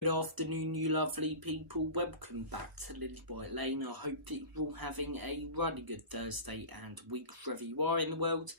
Good afternoon, you lovely people. Welcome back to Lily White Lane. I hope that you're all having a really good Thursday and week wherever you are in the world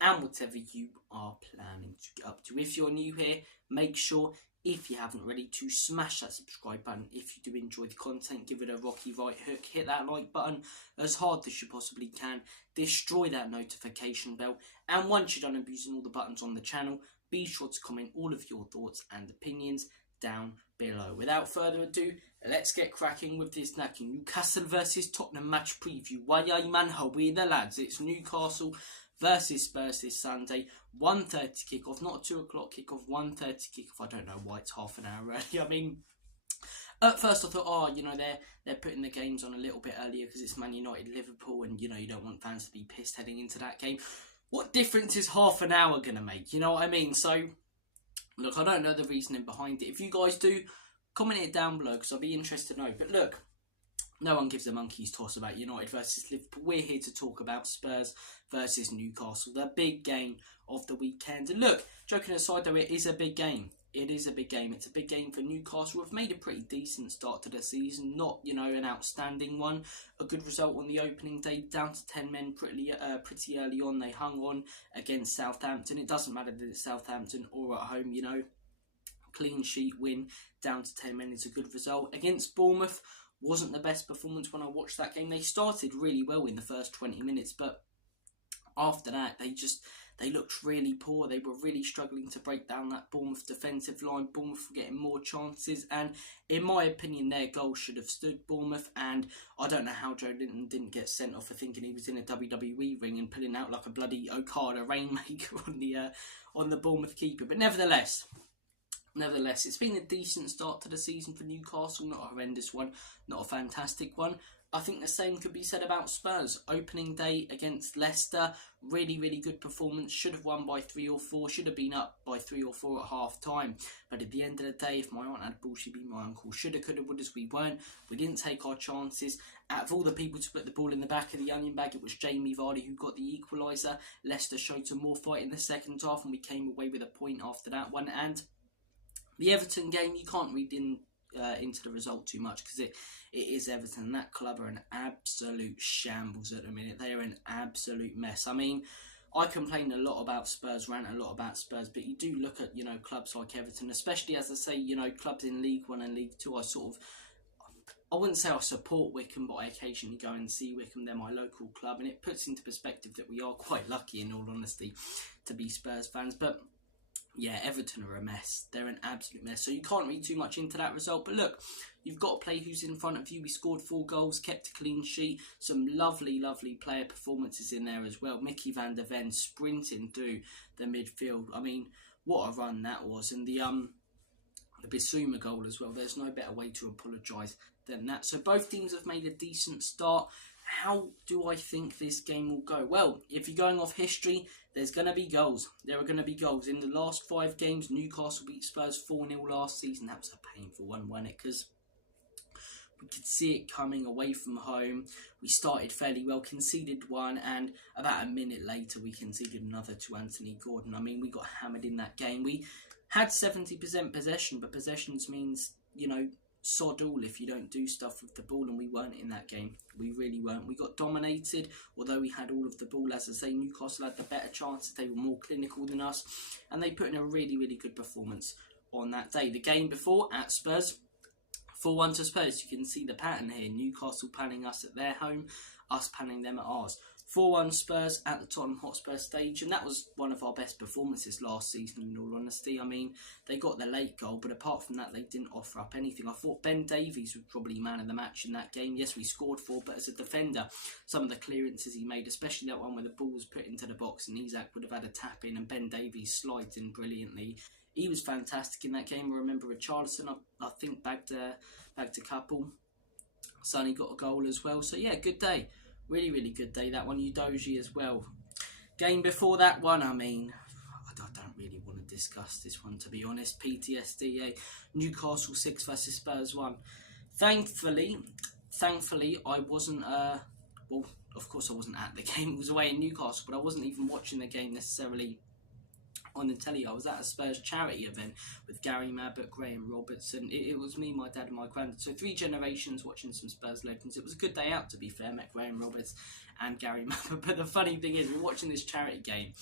and whatever you are planning to get up to. If you're new here, make sure, if you haven't already, to smash that subscribe button. If you do enjoy the content, give it a rocky right hook, hit that like button as hard as you possibly can, destroy that notification bell, and once you're done abusing all the buttons on the channel, be sure to comment all of your thoughts and opinions down below. Without further ado, let's get cracking with this Newcastle versus Tottenham match preview. Why man, how we the lads? It's Newcastle versus Spurs this Sunday, 1:30 kickoff, not a 2 o'clock kickoff, 1:30 kickoff. I don't know why it's half an hour early. I mean, at first I thought, they're putting the games on a little bit earlier because it's Man United Liverpool, and you don't want fans to be pissed heading into that game. What difference is half an hour gonna make? You know what I mean? So look, I don't know the reasoning behind it. If you guys do, comment it down below because I'll be interested to know. But look, no one gives a monkey's toss about United versus Liverpool. We're here to talk about Spurs versus Newcastle, the big game of the weekend. And look, joking aside though, it is a big game. It is a big game. It's a big game for Newcastle. We've made a pretty decent start to the season. Not, an outstanding one. A good result on the opening day. Down to 10 men pretty early on. They hung on against Southampton. It doesn't matter that it's Southampton or at home, Clean sheet win down to 10 men is a good result. Against Bournemouth, wasn't the best performance when I watched that game. They started really well in the first 20 minutes, but after that, they looked really poor. They were really struggling to break down that Bournemouth defensive line. Bournemouth were getting more chances, and in my opinion, their goal should have stood Bournemouth. And I don't know how Joe Linton didn't get sent off for thinking he was in a WWE ring and pulling out like a bloody Okada Rainmaker on the Bournemouth keeper. But nevertheless, it's been a decent start to the season for Newcastle. Not a horrendous one, not a fantastic one. I think the same could be said about Spurs. Opening day against Leicester, really, really good performance. Should have won by 3 or 4. Should have been up by 3 or 4 at half time. But at the end of the day, if my aunt had a ball, she'd be my uncle. Shoulda, coulda, woulda, we weren't. We didn't take our chances. Out of all the people to put the ball in the back of the onion bag, it was Jamie Vardy who got the equaliser. Leicester showed some more fight in the second half, and we came away with a point after that one. And the Everton game, you can't read into the result too much because it is Everton. That club are an absolute shambles at the minute. They are an absolute mess. I mean, I complain a lot about Spurs, rant a lot about Spurs, but you do look at, clubs like Everton, especially, as I say, clubs in League 1 and League 2, I wouldn't say I support Wycombe, but I occasionally go and see Wycombe. They're my local club, and it puts into perspective that we are quite lucky, in all honesty, to be Spurs fans. But yeah, Everton are a mess. They're an absolute mess. So you can't read too much into that result. But look, you've got to play who's in front of you. We scored 4 goals, kept a clean sheet. Some lovely, lovely player performances in there as well. Mickey van der Ven sprinting through the midfield. I mean, what a run that was. And the Bissouma goal as well. There's no better way to apologise than that. So both teams have made a decent start. How do I think this game will go? Well, if you're going off history, there's going to be goals. There are going to be goals. In the last 5 games, Newcastle beat Spurs 4-0 last season. That was a painful one, wasn't it? Because we could see it coming away from home. We started fairly well, conceded 1, and about a minute later, we conceded another to Anthony Gordon. I mean, we got hammered in that game. We had 70% possession, but possessions means, sod all if you don't do stuff with the ball, and we weren't in that game. We really weren't. We got dominated, although we had all of the ball. As I say, Newcastle had the better chances. They were more clinical than us, and they put in a really, really good performance on that day. The game before at Spurs, 4-1 to Spurs. You can see the pattern here. Newcastle panning us at their home, us panning them at ours. 4-1 Spurs at the Tottenham Hotspur stage, and that was one of our best performances last season, in all honesty. I mean, they got the late goal, but apart from that, they didn't offer up anything. I thought Ben Davies was probably man of the match in that game. Yes, we scored 4, but as a defender, some of the clearances he made, especially that one where the ball was put into the box and Isak would have had a tap in and Ben Davies slides in brilliantly. He was fantastic in that game. I remember Richarlison, I think, bagged a couple. Sonny got a goal as well. So yeah, good day. Really, really good day, that one. Udogie as well. Game before that one, I mean, I don't really want to discuss this one, to be honest. PTSD, Newcastle 6 versus Spurs 1. Thankfully, I wasn't, well, of course I wasn't at the game. It was away in Newcastle, but I wasn't even watching the game necessarily on the telly. I was at a Spurs charity event with Gary Mabbott, Graham Robertson. It was me, my dad and my granddad. So 3 generations watching some Spurs legends. It was a good day out, to be fair. Met Graham Roberts and Gary Mabbott. But the funny thing is, we're watching this charity game,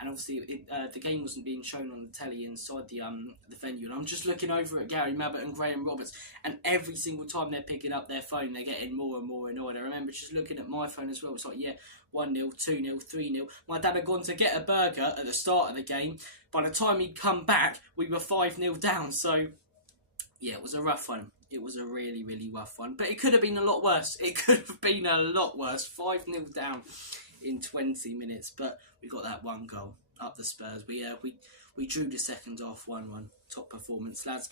and obviously the game wasn't being shown on the telly inside the venue, and I'm just looking over at Gary Mabbott and Graham Roberts, and every single time they're picking up their phone, they're getting more and more annoyed. I remember just looking at my phone as well. It's like, yeah, 1-0, 2-0, 3-0. My dad had gone to get a burger at the start of the game. By the time he'd come back, we were 5-0 down. So, yeah, it was a rough one. It was a really, really rough one. But it could have been a lot worse. It could have been a lot worse. 5-0 down in 20 minutes. But we got that one goal up the Spurs. We drew the second half 1-1. Top performance, lads.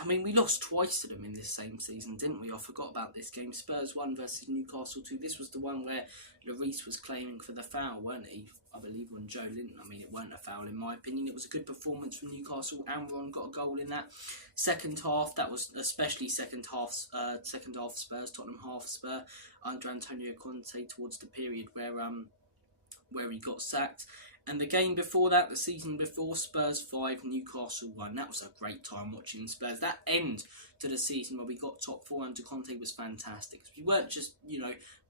I mean, we lost twice to them in this same season, didn't we? I forgot about this game. Spurs 1 versus Newcastle 2. This was the one where Lloris was claiming for the foul, weren't he? I believe on Joe Linton. I mean, it weren't a foul in my opinion. It was a good performance from Newcastle. Amron got a goal in that. Second half, that was especially second half Spurs, Tottenham half Spur, under Antonio Conte towards the period where he got sacked. And the game before that, the season before, Spurs 5, Newcastle 1. That was a great time watching Spurs. That end to the season where we got top 4 under Conte was fantastic. We weren't just,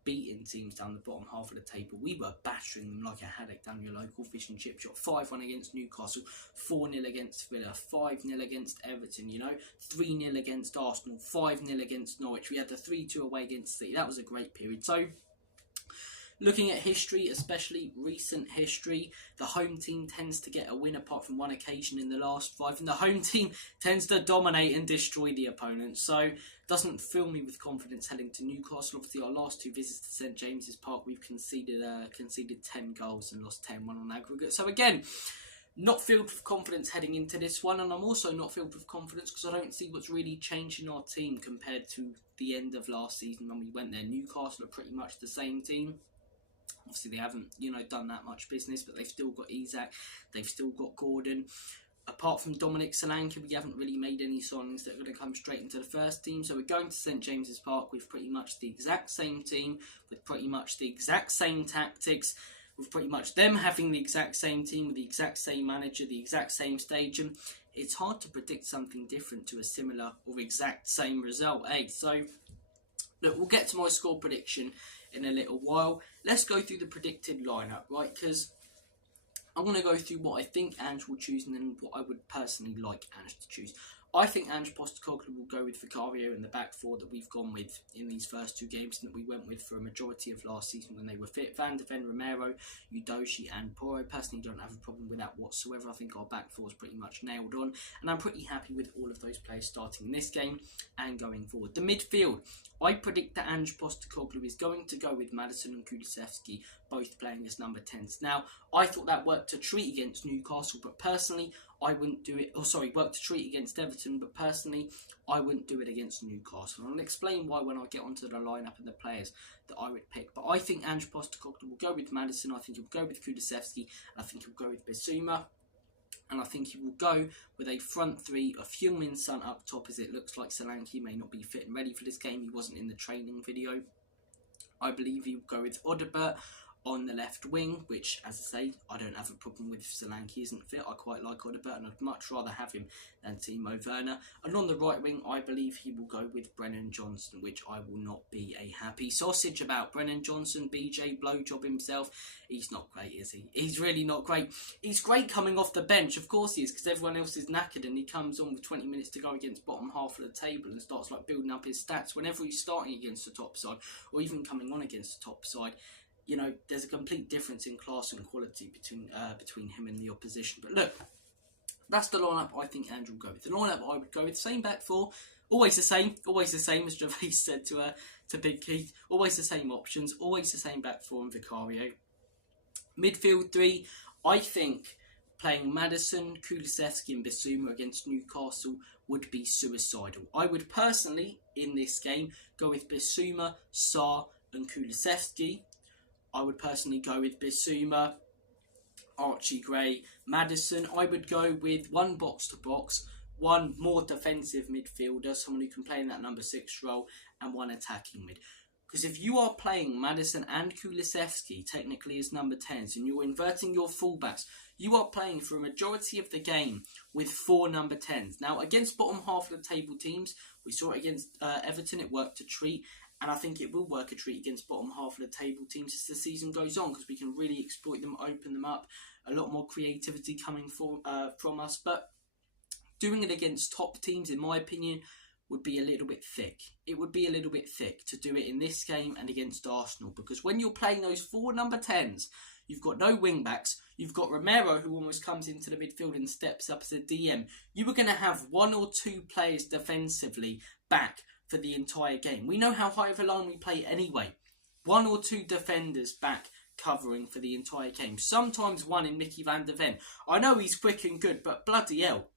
beating teams down the bottom half of the table. We were battering them like a haddock down your local fish and chip shop. 5-1 against Newcastle, 4-0 against Villa, 5-0 against Everton, 3-0 against Arsenal, 5-0 against Norwich. We had the 3-2 away against City. That was a great period. So, looking at history, especially recent history, the home team tends to get a win apart from one occasion in the last 5. And the home team tends to dominate and destroy the opponent. So, doesn't fill me with confidence heading to Newcastle. Obviously, our last 2 visits to St James's Park, we've conceded 10 goals and lost 10-1 on aggregate. So, again, not filled with confidence heading into this one. And I'm also not filled with confidence because I don't see what's really changed in our team compared to the end of last season when we went there. Newcastle are pretty much the same team. Obviously, they haven't, done that much business, but they've still got Isak, they've still got Gordon. Apart from Dominic Solanke, we haven't really made any signings that are going to come straight into the first team. So we're going to St James's Park with pretty much the exact same team, with pretty much the exact same tactics, with pretty much them having the exact same team, with the exact same manager, the exact same stadium. It's hard to predict something different to a similar or exact same result, eh? So, look, we'll get to my score prediction in a little while. Let's go through the predicted lineup, right? Because I'm going to go through what I think Ange will choose and then what I would personally like Ange to choose. I think Ange Postecoglou will go with Vicario in the back 4 that we've gone with in these first 2 games and that we went with for a majority of last season when they were fit. Van de Ven, Romero, Udogie and Porro. Personally, don't have a problem with that whatsoever. I think our back 4 is pretty much nailed on, and I'm pretty happy with all of those players starting in this game and going forward. The midfield, I predict that Ange Postecoglou is going to go with Maddison and Kulusevski, both playing as number 10s. Now, I thought that worked a treat against Newcastle, but personally, I wouldn't do it. Worked a treat against Everton, but personally, I wouldn't do it against Newcastle. And I'll explain why when I get onto the lineup and the players that I would pick. But I think Ange Postecoglou will go with Maddison. I think he'll go with Kulusevski. I think he'll go with Bissouma. And I think he will go with a front 3 of Heung-min Son up top, as it looks like Solanke may not be fit and ready for this game. He wasn't in the training video. I believe he will go with Odobert on the left wing, which, as I say, I don't have a problem with if Solanke isn't fit. I quite like Odobert and I'd much rather have him than Timo Werner. And on the right wing, I believe he will go with Brennan Johnson, which I will not be a happy sausage about. Brennan Johnson, BJ Blowjob himself, he's not great, is he? He's really not great. He's great coming off the bench, of course he is, because everyone else is knackered and he comes on with 20 minutes to go against bottom half of the table and starts building up his stats. Whenever he's starting against the top side, or even coming on against the top side, there's a complete difference in class and quality between him and the opposition. But look, that's the lineup I think Andrew will go with. The lineup I would go with, same back 4, always the same as Gervais said to Big Keith. Always the same options, always the same back 4 and Vicario. Midfield 3, I think playing Maddison, Kulusevski and Bissouma against Newcastle would be suicidal. I would personally, in this game, go with Bissouma, Sarr and Kulusevski. I would personally go with Bissouma, Archie Gray, Maddison. I would go with 1 box-to-box, 1 more defensive midfielder, someone who can play in that number 6 role, and 1 attacking mid. Because if you are playing Maddison and Kulusevski technically as number 10s and you're inverting your fullbacks, you are playing for a majority of the game with 4 number 10s. Now, against bottom half of the table teams, we saw it against Everton, it worked a treat. And I think it will work a treat against bottom half of the table teams as the season goes on, because we can really exploit them, open them up, a lot more creativity coming from us. But doing it against top teams, in my opinion, would be a little bit thick. It would be a little bit thick to do it in this game and against Arsenal, because when you're playing those 4 number 10s, you've got no wing backs, you've got Romero who almost comes into the midfield and steps up as a DM. You were going to have 1 or 2 players defensively back for the entire game. We know how high of a line we play anyway. 1 or 2 defenders back covering for the entire game. Sometimes 1 in Mickey van der Ven. I know he's quick and good, but bloody hell.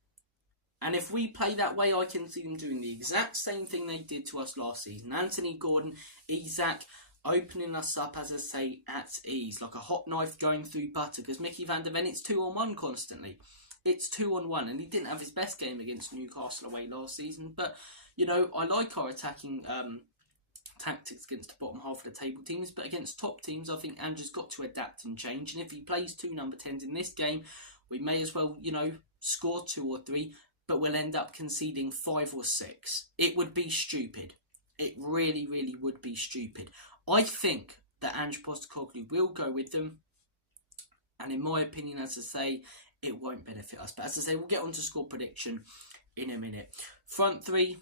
And if we play that way, I can see them doing the exact same thing they did to us last season. Anthony Gordon, Isak, opening us up, as I say, at ease. Like a hot knife going through butter. Because Mickey van der Ven, it's 2-on-1 constantly. It's 2-on-1. And he didn't have his best game against Newcastle away last season. But, you know, I like our attacking tactics against the bottom half of the table teams. But against top teams, I think Andrew's got to adapt and change. And if he plays 2 number 10s in this game, we may as well, you know, score 2 or 3. But we'll end up conceding 5 or 6. It would be stupid. It really, really would be stupid. I think that Ange Postecoglou will go with them. And in my opinion, as I say, it won't benefit us. But as I say, we'll get on to score prediction in a minute. Front 3,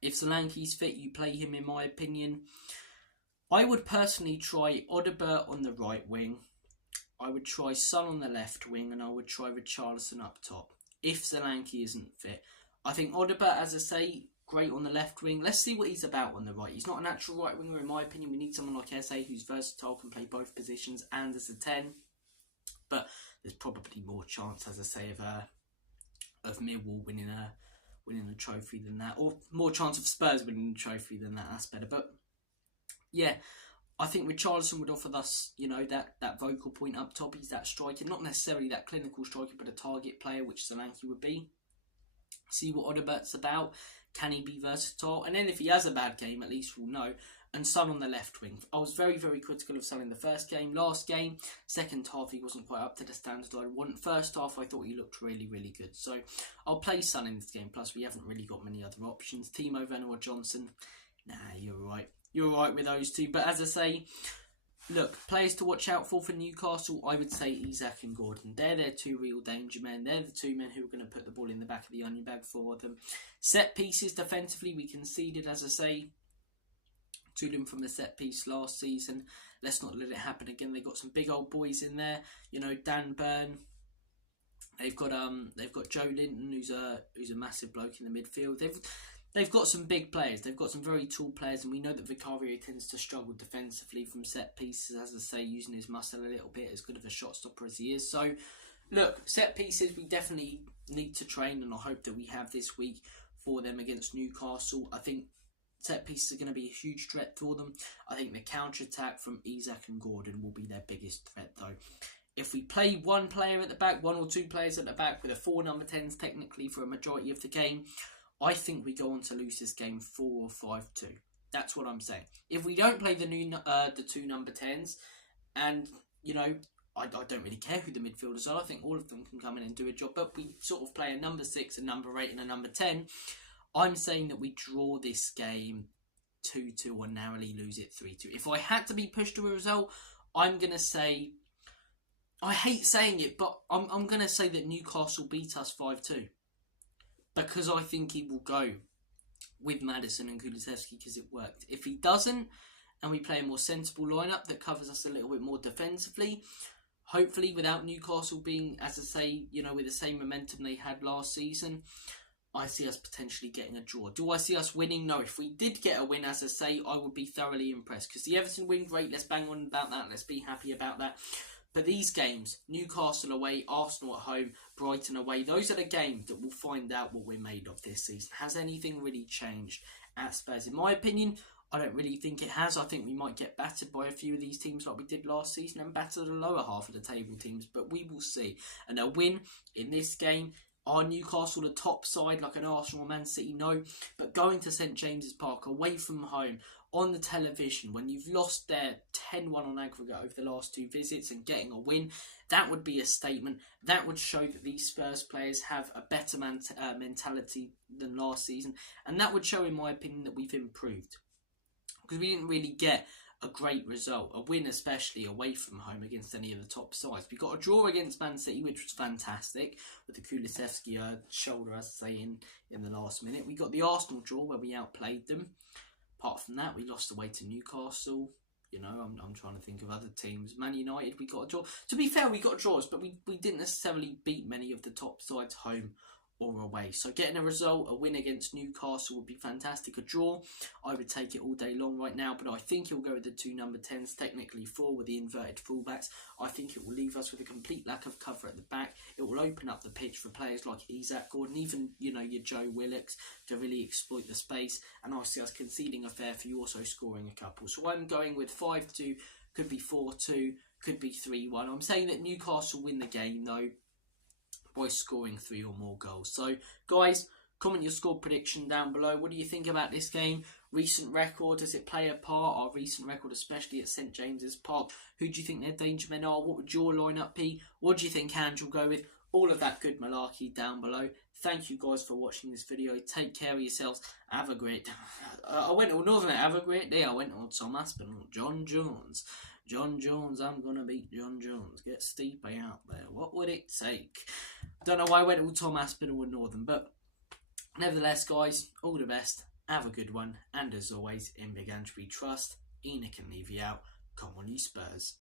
if Solanke's fit, you play him in my opinion. I would personally try Odobert on the right wing. I would try Son on the left wing. And I would try Richarlison up top. If Solanke isn't fit. I think Odobert, as I say, great on the left wing. Let's see what he's about on the right. He's not a natural right winger in my opinion. We need someone like Eze who's versatile, can play both positions and as a 10. But there's probably more chance, as I say, of Millwall winning a trophy than that. Or more chance of Spurs winning a trophy than that. That's better. But yeah, I think Richarlison would offer us, you know, that vocal point up top. He's that striker, not necessarily that clinical striker, but a target player, which Solanke would be. See what Odobert's about. Can he be versatile? And then if he has a bad game, at least we'll know. And Son on the left wing. I was very, very critical of Son in the first game. Last game, second half, he wasn't quite up to the standard I want. First half, I thought he looked really, really good. So I'll play Son in this game. Plus, we haven't really got many other options. Timo Werner or Johnson. Nah, you're right. You're right with those 2. But as I say, look, players to watch out for Newcastle, I would say Isak and Gordon. They're their 2 real danger men. They're the 2 men who are going to put the ball in the back of the onion bag for them. Set pieces defensively, we conceded, as I say, to them from the set piece last season. Let's not let it happen again. They've got some big old boys in there. You know, Dan Burn. They've got Joe Linton, who's a massive bloke in the midfield. They've got some big players. They've got some very tall players, and we know that Vicario tends to struggle defensively from set pieces, as I say, using his muscle a little bit, as good of a shot stopper as he is. So, look, set pieces we definitely need to train, and I hope that we have this week for them against Newcastle. I think set pieces are going to be a huge threat for them. I think the counter-attack from Isak and Gordon will be their biggest threat, though. If we play 1 player at the back, 1 or 2 players at the back with a 4 number 10s technically for a majority of the game, I think we go on to lose this game 4 or 5-2. That's what I'm saying. If we don't play the 2 number 10s, and, you know, I don't really care who the midfielders are. I think all of them can come in and do a job. But we sort of play a number 6, a number 8 and a number 10. I'm saying that we draw this game 2-2 or narrowly lose it 3-2. If I had to be pushed to a result, I'm going to say... I hate saying it, but I'm going to say that Newcastle beat us 5-2. Because I think he will go with Maddison and Kulusevski because it worked. If he doesn't, and we play a more sensible lineup that covers us a little bit more defensively, hopefully without Newcastle being, as I say, you know, with the same momentum they had last season, I see us potentially getting a draw. Do I see us winning? No. If we did get a win, as I say, I would be thoroughly impressed. Because the Everton win, great. Let's bang on about that. Let's be happy about that. But these games, Newcastle away, Arsenal at home, Brighton away, those are the games that we'll find out what we're made of this season. Has anything really changed at Spurs? In my opinion, I don't really think it has. I think we might get battered by a few of these teams like we did last season and batter the lower half of the table teams. But we will see. And a win in this game, are Newcastle the top side like an Arsenal or Man City? No. But going to St James's Park, away from home, on the television, when you've lost there 10-1 on aggregate over the last 2 visits and getting a win, that would be a statement. That would show that these Spurs players have a better mentality than last season, and that would show, in my opinion, that we've improved. Because we didn't really get a great result, a win especially away from home against any of the top sides. We got a draw against Man City, which was fantastic, with the Kulusevski shoulder, as I say, in the last minute. We got the Arsenal draw where we outplayed them. Apart from that, we lost away to Newcastle. You know, I'm trying to think of other teams. Man United, we got a draw. To be fair, we got draws, but we didn't necessarily beat many of the top sides home or away. So getting a result, a win against Newcastle would be fantastic. A draw, I would take it all day long right now, but I think he'll go with the 2 number 10s, technically 4 with the inverted fullbacks. I think it will leave us with a complete lack of cover at the back. It will open up the pitch for players like Isaac Gordon, even, you know, your Joe Willocks, to really exploit the space, and I see us conceding a fair few, also scoring a couple. So I'm going with 5-2, could be 4-2, could be 3-1. I'm saying that Newcastle win the game though, by scoring 3 or more goals. So, guys, comment your score prediction down below. What do you think about this game? Recent record, does it play a part? Our recent record, especially at St James's Park. Who do you think their danger men are? What would your lineup be? What do you think Ange will go with? All of that good malarkey down below. Thank you guys for watching this video. Take care of yourselves. Have a great... I went all Northern. Have a great day. I went on Tom Aspinall, John Jones. John Jones, I'm going to beat John Jones. Get Stipe out there. What would it take? Don't know why I went all Tom Aspinall and Northern, but nevertheless, guys, all the best. Have a good one. And as always, in Big Ange we trust. Enoch can leave you out. Come on, you Spurs.